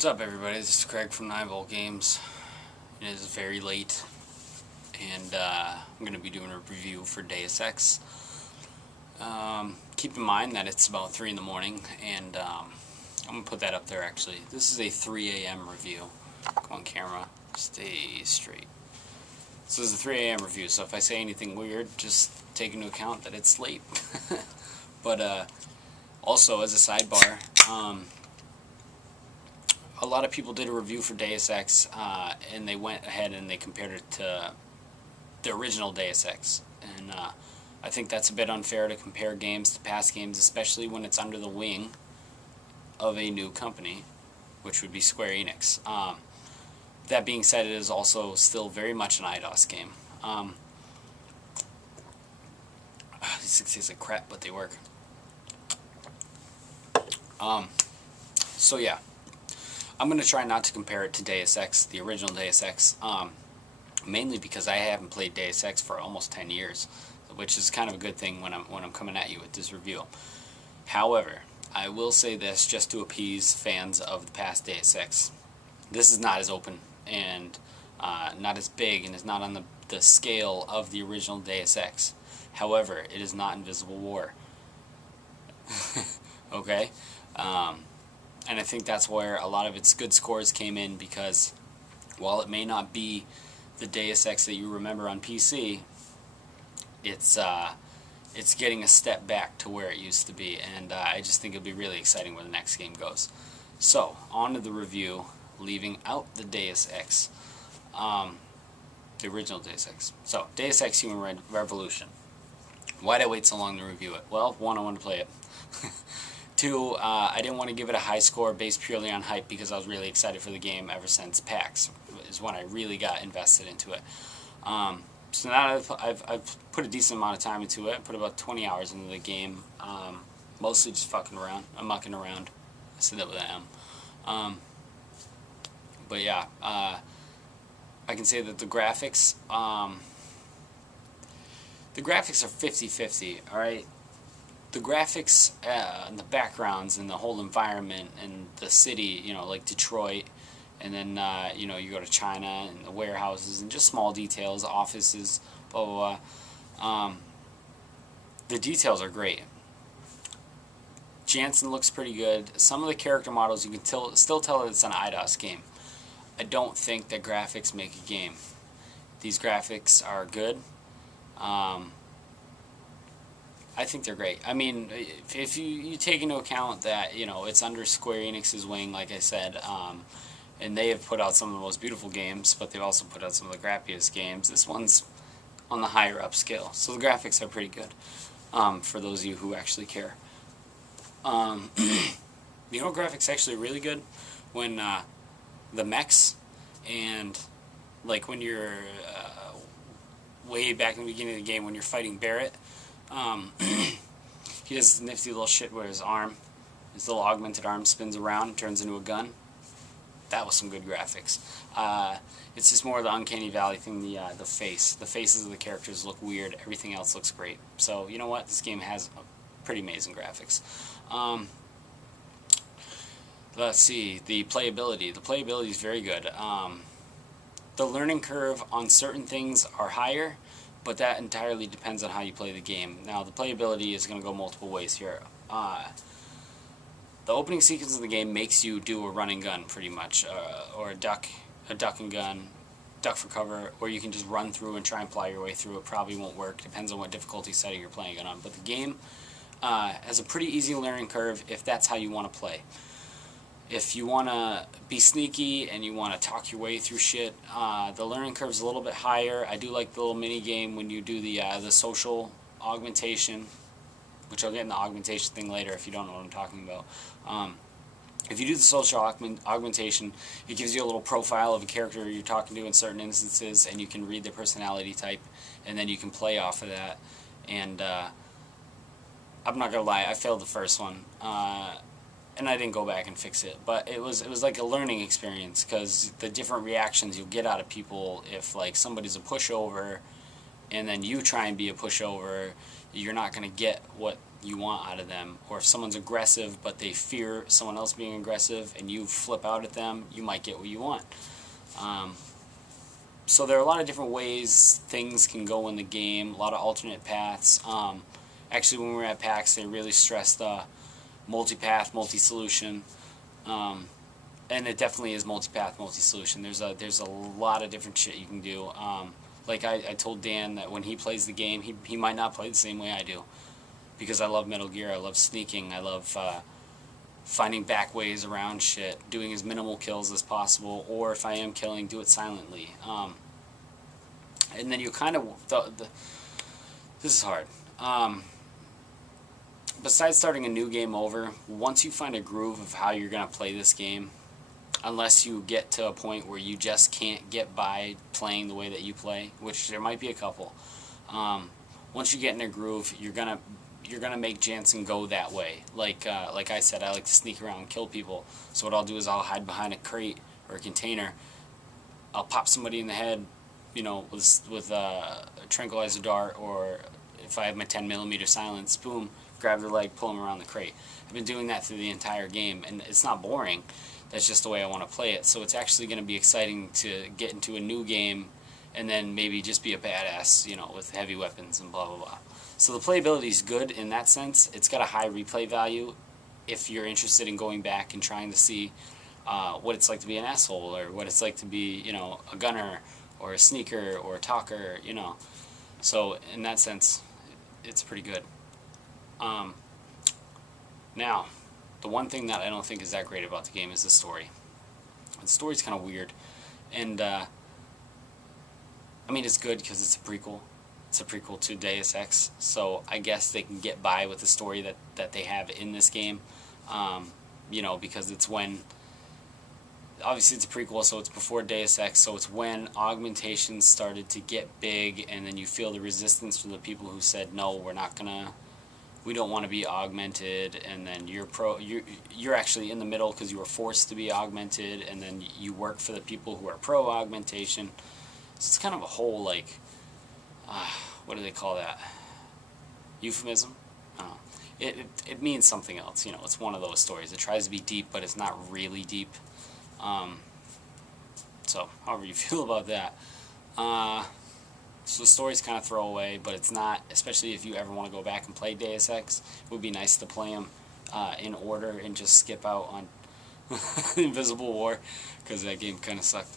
What's up, everybody? This is Craig from 9 Volt Games. It is very late, and I'm going to be doing a review for Deus Ex. Keep in mind that it's about 3 in the morning, and I'm going to put that up there actually. This is a 3 a.m. review. Come on, camera. Stay straight. So this is a 3 a.m. review, so if I say anything weird, just take into account that it's late. But also, as a sidebar, a lot of people did a review for Deus Ex, and they went ahead and they compared it to the original Deus Ex. And I think that's a bit unfair to compare games to past games, especially when it's under the wing of a new company, which would be Square Enix. That being said, it is also still very much an IDOS game. These things taste like crap, but they work. So yeah. I'm going to try not to compare it to Deus Ex, the original Deus Ex, mainly because I haven't played Deus Ex for almost 10 years, which is kind of a good thing when I'm coming at you with this review. However, I will say this just to appease fans of the past Deus Ex. This is not as open and not as big and is not on the scale of the original Deus Ex. However, it is not Invisible War. Okay? And I think that's where a lot of its good scores came in, because while it may not be the Deus Ex that you remember on PC, it's getting a step back to where it used to be, and I just think it'll be really exciting where the next game goes. So, on to the review, leaving out the Deus Ex, the original Deus Ex. So, Deus Ex Human Revolution. Why'd I wait so long to review it? Well, one, I wanted to play it. 2, I didn't want to give it a high score based purely on hype, because I was really excited for the game ever since PAX is when I really got invested into it. So now I've put a decent amount of time into it. I put about 20 hours into the game, mostly just fucking around. I'm mucking around. I said that with an M. But yeah, I can say that the graphics are 50-50, alright? The graphics and the backgrounds and the whole environment and the city, you know, like Detroit, and then, you know, you go to China and the warehouses and just small details, offices, blah, blah, blah. The details are great. Jansen looks pretty good. Some of the character models, you can still tell that it's an IDOS game. I don't think that graphics make a game. These graphics are good. I think they're great. I mean, if you take into account that, you know, it's under Square Enix's wing, like I said, and they have put out some of the most beautiful games, but they've also put out some of the crappiest games. This one's on the higher up scale, so the graphics are pretty good, for those of you who actually care. You know, graphics actually really good when the mechs, and like when you're way back in the beginning of the game when you're fighting Barrett. He does this nifty little shit where his little augmented arm spins around and turns into a gun. That was some good graphics. It's just more of the uncanny valley thing, the face. The faces of the characters look weird, everything else looks great. So, you know what? This game has pretty amazing graphics. Let's see, the playability. The playability is very good. The learning curve on certain things are higher, but that entirely depends on how you play the game. Now, the playability is going to go multiple ways here. The opening sequence of the game makes you do a run and gun, pretty much, or a duck and gun, duck for cover, or you can just run through and try and plow your way through. It probably won't work, depends on what difficulty setting you're playing it on. But the game has a pretty easy learning curve if that's how you want to play. If you want to be sneaky and you want to talk your way through shit, the learning curve is a little bit higher. I do like the little mini game when you do the social augmentation, which I'll get in the augmentation thing later if you don't know what I'm talking about. If you do the social augmentation, it gives you a little profile of a character you're talking to in certain instances, and you can read their personality type, and then you can play off of that. And I'm not gonna lie, I failed the first one. And I didn't go back and fix it, but it was like a learning experience, because the different reactions you'll get out of people if like somebody's a pushover and then you try and be a pushover, you're not going to get what you want out of them. Or if someone's aggressive but they fear someone else being aggressive and you flip out at them, you might get what you want. So there are a lot of different ways things can go in the game, a lot of alternate paths. Actually, when we were at PAX, they really stressed multi-path, multi-solution. And it definitely is multi-path, multi-solution. There's a lot of different shit you can do. Like I told Dan that when he plays the game, he might not play the same way I do. Because I love Metal Gear, I love sneaking, I love finding back ways around shit, doing as minimal kills as possible, or if I am killing, do it silently. And then you kind of... this is hard. Besides starting a new game over, once you find a groove of how you're going to play this game, unless you get to a point where you just can't get by playing the way that you play, which there might be a couple, once you get in a groove, you're gonna make Jansen go that way. Like I said, I like to sneak around and kill people. So what I'll do is I'll hide behind a crate or a container. I'll pop somebody in the head, you know, with a tranquilizer dart, or if I have my 10mm silence, boom, grab their leg, pull them around the crate. I've been doing that through the entire game, and it's not boring. That's just the way I want to play it. So it's actually going to be exciting to get into a new game and then maybe just be a badass, you know, with heavy weapons and blah, blah, blah. So the playability is good in that sense. It's got a high replay value if you're interested in going back and trying to see what it's like to be an asshole, or what it's like to be, you know, a gunner or a sneaker or a talker, you know. So in that sense, it's pretty good. Now, the one thing that I don't think is that great about the game is the story. The story's kind of weird, and I mean, it's good because it's a prequel. It's a prequel to Deus Ex, so I guess they can get by with the story that they have in this game. You know, because it's when, obviously it's a prequel, so it's before Deus Ex, so it's when augmentation started to get big, and then you feel the resistance from the people who said, no, we don't want to be augmented, and then you're actually in the middle because you were forced to be augmented, and then you work for the people who are pro-augmentation. So it's kind of a whole, like, what do they call that? Euphemism? I don't know. It means something else, you know. It's one of those stories. It tries to be deep, but it's not really deep. So, however you feel about that. So the story's kind of throwaway, but it's not, especially if you ever want to go back and play Deus Ex. It would be nice to play them in order and just skip out on Invisible War, because that game kind of sucked.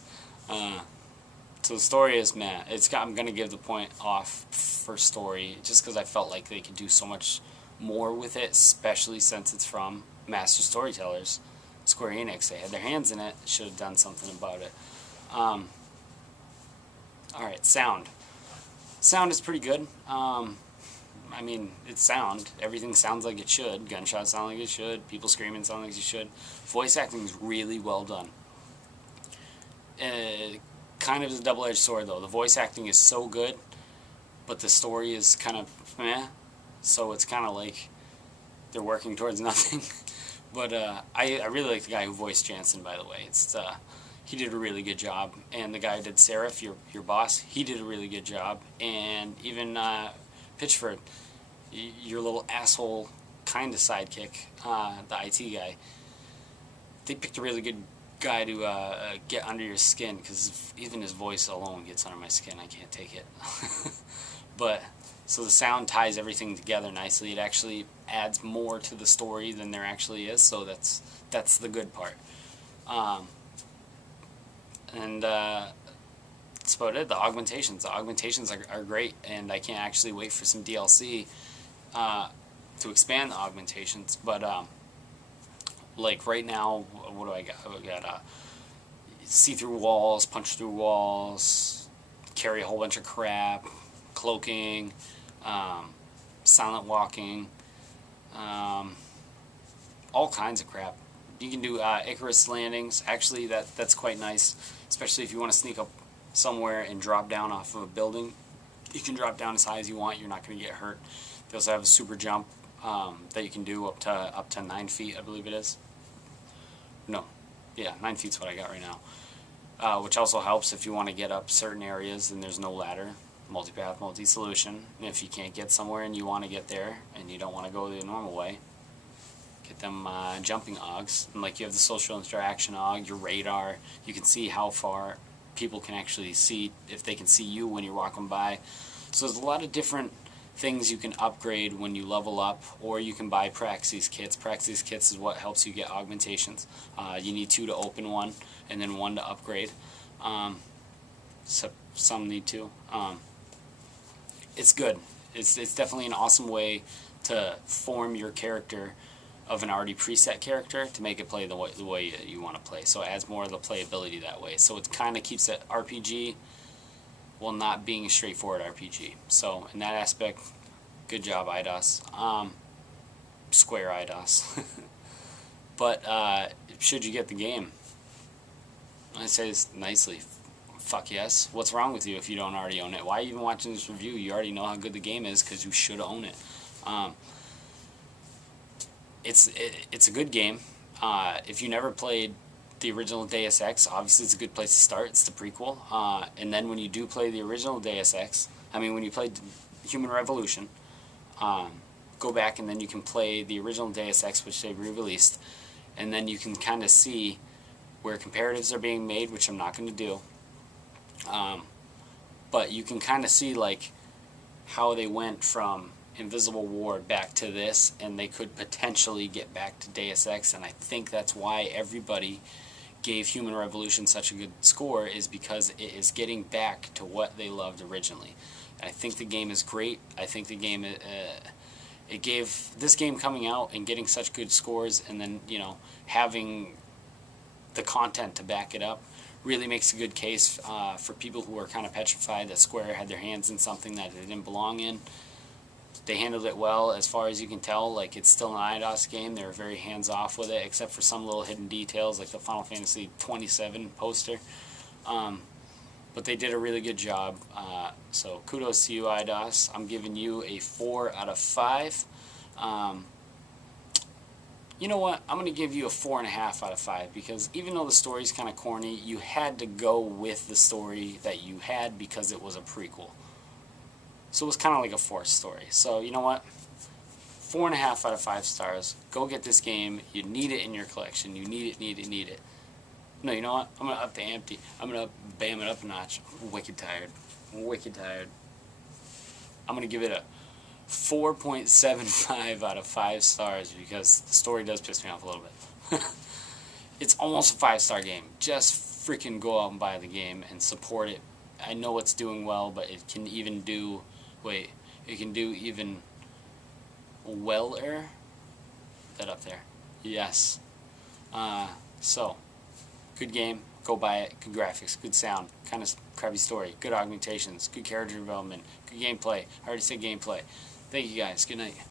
So the story is, man, I'm going to give the point off for story, just because I felt like they could do so much more with it, especially since it's from master storytellers. Square Enix, they had their hands in it, should have done something about it. Alright, sound. Sound is pretty good. I mean, it's sound. Everything sounds like it should. Gunshots sound like it should. People screaming sound like it should. Voice acting is really well done. Kind of is a double-edged sword, though. The voice acting is so good, but the story is kind of meh. So it's kind of like they're working towards nothing. But I really like the guy who voiced Jansen, by the way. He did a really good job. And the guy who did Seraph, your boss, he did a really good job. And even Pitchford, your little asshole kind of sidekick, the IT guy, they picked a really good guy to get under your skin, because even his voice alone gets under my skin. I can't take it. But so the sound ties everything together nicely. It actually adds more to the story than there actually is, so that's the good part. And that's about it. The augmentations are great, and I can't actually wait for some DLC to expand the augmentations. But like right now, what do I got? I got see through walls, punch through walls, carry a whole bunch of crap, cloaking, silent walking, all kinds of crap. You can do Icarus landings. Actually, that's quite nice, especially if you want to sneak up somewhere and drop down off of a building. You can drop down as high as you want. You're not going to get hurt. They also have a super jump that you can do up to 9 feet, I believe it is. No, yeah, 9 feet's what I got right now. Which also helps if you want to get up certain areas and there's no ladder. multi-path, multi-solution. And if you can't get somewhere and you want to get there and you don't want to go the normal way, get them jumping augs. And like you have the social interaction aug, your radar, you can see how far people can actually see, if they can see you when you're walking by. So there's a lot of different things you can upgrade when you level up, or you can buy Praxis kits. Praxis kits is what helps you get augmentations. You need 2 to open one, and then 1 to upgrade. So some need 2. It's good. It's definitely an awesome way to form your character of an already preset character to make it play the way you want to play. So it adds more of the playability that way. So it kind of keeps it RPG while not being a straightforward RPG. So in that aspect, good job, IDOS. Square IDOS. But should you get the game? I say this nicely. Fuck yes. What's wrong with you if you don't already own it? Why are you even watching this review? You already know how good the game is because you should own it. It's a good game. If you never played the original Deus Ex, obviously it's a good place to start. It's the prequel. And then when you do play the original Deus Ex, when you played Human Revolution, go back and then you can play the original Deus Ex, which they re-released, and then you can kind of see where comparatives are being made, which I'm not going to do. But you can kind of see like how they went from Invisible War back to this, and they could potentially get back to Deus Ex, and I think that's why everybody gave Human Revolution such a good score, is because it is getting back to what they loved originally. And I think the game is great. I think the game it gave this game coming out and getting such good scores, and then having the content to back it up really makes a good case for people who are kind of petrified that Square had their hands in something that they didn't belong in. They handled it well, as far as you can tell. Like, it's still an IDOS game. They were very hands-off with it, except for some little hidden details, like the Final Fantasy 27 poster. But they did a really good job. So kudos to you, IDOS. I'm giving you a 4 out of 5. You know what? I'm going to give you a 4.5 out of 5, because even though the story's kind of corny, you had to go with the story that you had because it was a prequel. So it was kind of like a forced story. So you know what? 4.5 out of 5 stars. Go get this game. You need it in your collection. You need it. No, you know what? I'm going to up the ante. I'm going to bam it up a notch. I'm wicked tired. I'm going to give it a 4.75 out of 5 stars, because the story does piss me off a little bit. It's almost a 5-star game. Just freaking go out and buy the game and support it. I know it's doing well, but it can even do... Wait, it can do even weller? That up there. Yes. So, good game. Go buy it. Good graphics. Good sound. Kind of crappy story. Good augmentations. Good character development. Good gameplay. I already said gameplay. Thank you guys. Good night.